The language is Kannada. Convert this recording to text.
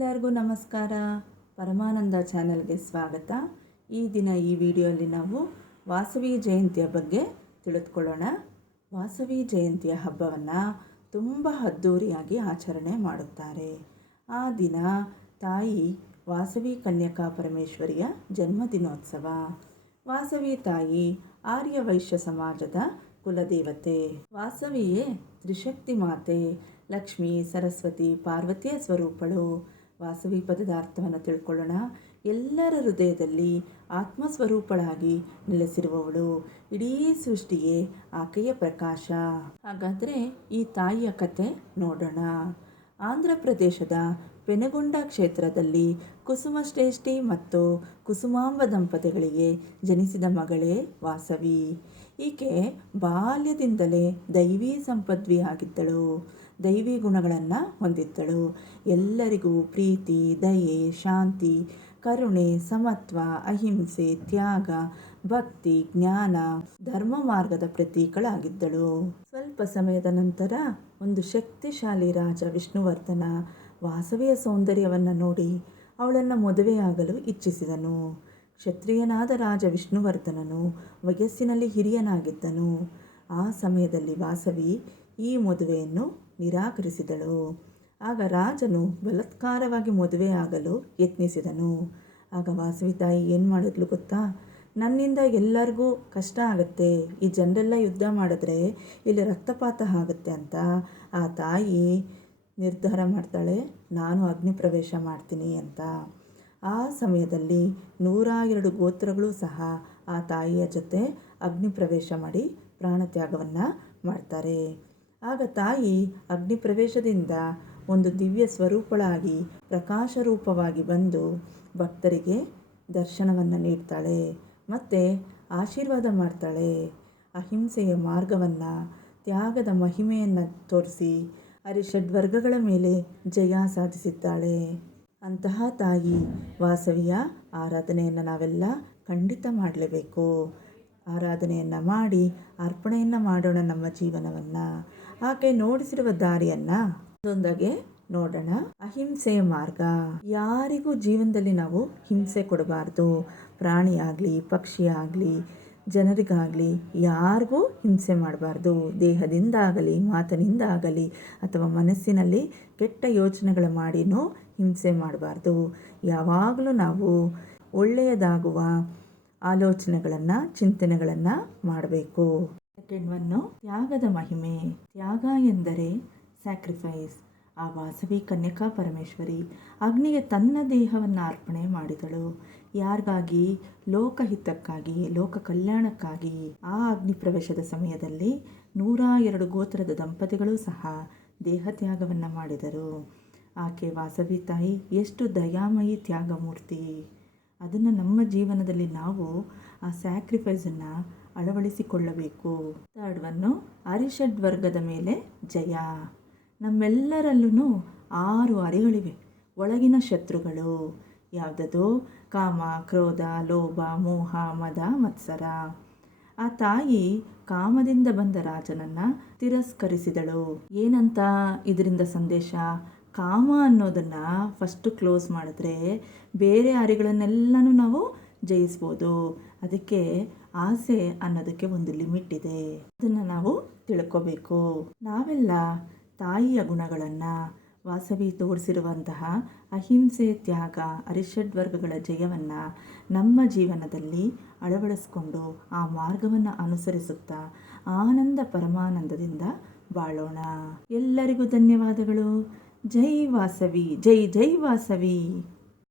ಎಲ್ಲರಿಗೂ ನಮಸ್ಕಾರ. ಪರಮಾನಂದ ಚಾನೆಲ್ಗೆ ಸ್ವಾಗತ. ಈ ದಿನ ಈ ವಿಡಿಯೋಲಿ ನಾವು ವಾಸವಿ ಜಯಂತಿಯ ಬಗ್ಗೆ ತಿಳಿದುಕೊಳ್ಳೋಣ. ವಾಸವಿ ಜಯಂತಿಯ ಹಬ್ಬವನ್ನು ತುಂಬ ಅದ್ಧೂರಿಯಾಗಿ ಆಚರಣೆ ಮಾಡುತ್ತಾರೆ. ಆ ದಿನ ತಾಯಿ ವಾಸವಿ ಕನ್ಯಕಾ ಪರಮೇಶ್ವರಿಯ ಜನ್ಮದಿನೋತ್ಸವ. ವಾಸವಿ ತಾಯಿ ಆರ್ಯ ವೈಶ್ಯ ಸಮಾಜದ ಕುಲದೇವತೆ. ವಾಸವಿಯೇ ತ್ರಿಶಕ್ತಿ ಮಾತೆ, ಲಕ್ಷ್ಮಿ, ಸರಸ್ವತಿ, ಪಾರ್ವತಿಯ ಸ್ವರೂಪಳು. ವಾಸವಿ ಪದದ ಅರ್ಥವನ್ನು ತಿಳ್ಕೊಳ್ಳೋಣ. ಎಲ್ಲರ ಹೃದಯದಲ್ಲಿ ಆತ್ಮಸ್ವರೂಪಳಾಗಿ ನೆಲೆಸಿರುವವಳು. ಇಡೀ ಸೃಷ್ಟಿಗೆ ಆಕೆಯ ಪ್ರಕಾಶ. ಹಾಗಾದರೆ ಈ ತಾಯಿಯ ಕತೆ ನೋಡೋಣ. ಆಂಧ್ರ ಪ್ರದೇಶದ ಪೆನುಗೊಂಡ ಕ್ಷೇತ್ರದಲ್ಲಿ ಕುಸುಮಶ್ರೇಷ್ಠಿ ಮತ್ತು ಕುಸುಮಾಂಬ ದಂಪತಿಗಳಿಗೆ ಜನಿಸಿದ ಮಗಳೇ ವಾಸವಿ. ಈಕೆ ಬಾಲ್ಯದಿಂದಲೇ ದೈವೀ ಸಂಪದ್ವಿಯಾಗಿದ್ದಳು. ದೈವಿ ಗುಣಗಳನ್ನು ಹೊಂದಿದ್ದಳು. ಎಲ್ಲರಿಗೂ ಪ್ರೀತಿ, ದಯೆ, ಶಾಂತಿ, ಕರುಣೆ, ಸಮತ್ವ, ಅಹಿಂಸೆ, ತ್ಯಾಗ, ಭಕ್ತಿ, ಜ್ಞಾನ, ಧರ್ಮ ಮಾರ್ಗದ ಪ್ರತೀಕಳಾಗಿದ್ದಳು. ಸ್ವಲ್ಪ ಸಮಯದ ನಂತರ ಒಂದು ಶಕ್ತಿಶಾಲಿ ರಾಜ ವಿಷ್ಣುವರ್ಧನ ವಾಸವಿಯ ಸೌಂದರ್ಯವನ್ನು ನೋಡಿ ಅವಳನ್ನು ಮದುವೆಯಾಗಲು ಇಚ್ಛಿಸಿದನು. ಕ್ಷತ್ರಿಯನಾದ ರಾಜ ವಿಷ್ಣುವರ್ಧನನು ವಯಸ್ಸಿನಲ್ಲಿ ಹಿರಿಯನಾಗಿದ್ದನು. ಆ ಸಮಯದಲ್ಲಿ ವಾಸವಿ ಈ ಮದುವೆಯನ್ನು ನಿರಾಕರಿಸಿದಳು. ಆಗ ರಾಜನು ಬಲಾತ್ಕಾರವಾಗಿ ಮದುವೆಯಾಗಲು ಯತ್ನಿಸಿದನು. ಆಗ ವಾಸವಿ ತಾಯಿ ಏನು ಮಾಡಿದ್ಲು ಗೊತ್ತಾ? ನನ್ನಿಂದ ಎಲ್ಲರಿಗೂ ಕಷ್ಟ ಆಗುತ್ತೆ, ಈ ಜನರೆಲ್ಲ ಯುದ್ಧ ಮಾಡಿದ್ರೆ ಇಲ್ಲಿ ರಕ್ತಪಾತ ಆಗುತ್ತೆ ಅಂತ ಆ ತಾಯಿ ನಿರ್ಧಾರ ಮಾಡ್ತಾಳೆ, ನಾನು ಅಗ್ನಿ ಪ್ರವೇಶ ಮಾಡ್ತೀನಿ ಅಂತ. ಆ ಸಮಯದಲ್ಲಿ 102 ಗೋತ್ರಗಳು ಸಹ ಆ ತಾಯಿಯ ಜೊತೆ ಅಗ್ನಿ ಪ್ರವೇಶ ಮಾಡಿ ಪ್ರಾಣತ್ಯಾಗವನ್ನು ಮಾಡ್ತಾರೆ. ಆಗ ತಾಯಿ ಅಗ್ನಿ ಪ್ರವೇಶದಿಂದ ಒಂದು ದಿವ್ಯ ಸ್ವರೂಪಳಾಗಿ ಪ್ರಕಾಶ ರೂಪವಾಗಿ ಬಂದು ಭಕ್ತರಿಗೆ ದರ್ಶನವನ್ನು ನೀಡ್ತಾಳೆ ಮತ್ತು ಆಶೀರ್ವಾದ ಮಾಡ್ತಾಳೆ. ಅಹಿಂಸೆಯ ಮಾರ್ಗವನ್ನು, ತ್ಯಾಗದ ಮಹಿಮೆಯನ್ನು ತೋರಿಸಿ ಅರಿಷಡ್ವರ್ಗಗಳ ಮೇಲೆ ಜಯ ಸಾಧಿಸಿದ್ದಾಳೆ. ಅಂತಹ ತಾಯಿ ವಾಸವಿಯ ಆರಾಧನೆಯನ್ನು ನಾವೆಲ್ಲ ಖಂಡಿತ ಮಾಡಲೇಬೇಕು. ಆರಾಧನೆಯನ್ನು ಮಾಡಿ ಅರ್ಪಣೆಯನ್ನು ಮಾಡೋಣ ನಮ್ಮ ಜೀವನವನ್ನು. ಆಕೆ ನೋಡಿಸಿರುವ ದಾರಿಯನ್ನು ಒಂದೊಂದಾಗೆ ನೋಡೋಣ. ಅಹಿಂಸೆಯ ಮಾರ್ಗ. ಯಾರಿಗೂ ಜೀವನದಲ್ಲಿ ನಾವು ಹಿಂಸೆ ಕೊಡಬಾರ್ದು. ಪ್ರಾಣಿ ಆಗಲಿ, ಪಕ್ಷಿ ಆಗಲಿ, ಜನರಿಗಾಗಲಿ ಯಾರಿಗೂ ಹಿಂಸೆ ಮಾಡಬಾರ್ದು. ದೇಹದಿಂದ ಆಗಲಿ, ಮಾತಿನಿಂದ ಆಗಲಿ ಅಥವಾ ಮನಸ್ಸಿನಲ್ಲಿ ಕೆಟ್ಟ ಯೋಚನೆಗಳ ಮಾಡಿನೂ ಹಿಂಸೆ ಮಾಡಬಾರ್ದು. ಯಾವಾಗಲೂ ನಾವು ಒಳ್ಳೆಯದಾಗುವ ಆಲೋಚನೆಗಳನ್ನು, ಚಿಂತನೆಗಳನ್ನು ಮಾಡಬೇಕು. ಸೆಕೆಂಡ್ ಒನ್ನು, ತ್ಯಾಗದ ಮಹಿಮೆ. ತ್ಯಾಗ ಎಂದರೆ ಸ್ಯಾಕ್ರಿಫೈಸ್. ಆ ವಾಸವಿ ಕನ್ಯಕಾ ಪರಮೇಶ್ವರಿ ಅಗ್ನಿಗೆ ತನ್ನ ದೇಹವನ್ನು ಅರ್ಪಣೆ ಮಾಡಿದಳು. ಯಾರಿಗಾಗಿ? ಲೋಕಹಿತಕ್ಕಾಗಿ, ಲೋಕ ಕಲ್ಯಾಣಕ್ಕಾಗಿ. ಆ ಅಗ್ನಿ ಪ್ರವೇಶದ ಸಮಯದಲ್ಲಿ 102 ಗೋತ್ರದ ದಂಪತಿಗಳು ಸಹ ದೇಹ ತ್ಯಾಗವನ್ನು ಮಾಡಿದರು. ಆಕೆ ವಾಸವಿ ತಾಯಿ ಎಷ್ಟು ದಯಾಮಯಿ ತ್ಯಾಗಮೂರ್ತಿ. ಅದನ್ನು ನಮ್ಮ ಜೀವನದಲ್ಲಿ ನಾವು ಆ ಸ್ಯಾಕ್ರಿಫೈಸನ್ನು ಅಳವಡಿಸಿಕೊಳ್ಳಬೇಕು. ಥರ್ಡ್ ಒನ್ನು, ಅರಿಷಡ್ವರ್ಗದ ಮೇಲೆ ಜಯ. ನಮ್ಮೆಲ್ಲರಲ್ಲೂ 6 ಅರಿಗಳಿವೆ. ಒಳಗಿನ ಶತ್ರುಗಳು ಯಾವುದದು? ಕಾಮ, ಕ್ರೋಧ, ಲೋಭ, ಮೋಹ, ಮದ, ಮತ್ಸರ. ಆ ತಾಯಿ ಕಾಮದಿಂದ ಬಂದ ರಾಜನನ್ನು ತಿರಸ್ಕರಿಸಿದಳು. ಏನಂತ ಇದರಿಂದ ಸಂದೇಶ? ಕಾಮ ಅನ್ನೋದನ್ನು ಫಸ್ಟು ಕ್ಲೋಸ್ ಮಾಡಿದ್ರೆ ಬೇರೆ ಅರಿಗಳನ್ನೆಲ್ಲನೂ ನಾವು ಜಯಿಸ್ಬೋದು. ಅದಕ್ಕೆ ಆಸೆ ಅನ್ನೋದಕ್ಕೆ ಒಂದು ಲಿಮಿಟ್ ಇದೆ. ಅದನ್ನು ನಾವು ತಿಳ್ಕೋಬೇಕು. ನಾವೆಲ್ಲ ತಾಯಿಯ ಗುಣಗಳನ್ನು, ವಾಸವಿ ತೋರಿಸಿರುವಂತಹ ಅಹಿಂಸೆ, ತ್ಯಾಗ, ಅರಿಷಡ್ವರ್ಗಗಳ ಜಯವನ್ನು ನಮ್ಮ ಜೀವನದಲ್ಲಿ ಅಳವಡಿಸ್ಕೊಂಡು ಆ ಮಾರ್ಗವನ್ನು ಅನುಸರಿಸುತ್ತಾ ಆನಂದ ಪರಮಾನಂದದಿಂದ ಬಾಳೋಣ. ಎಲ್ಲರಿಗೂ ಧನ್ಯವಾದಗಳು. ಜೈ ವಾಸವಿ, ಜೈ ಜೈ ವಾಸವಿ.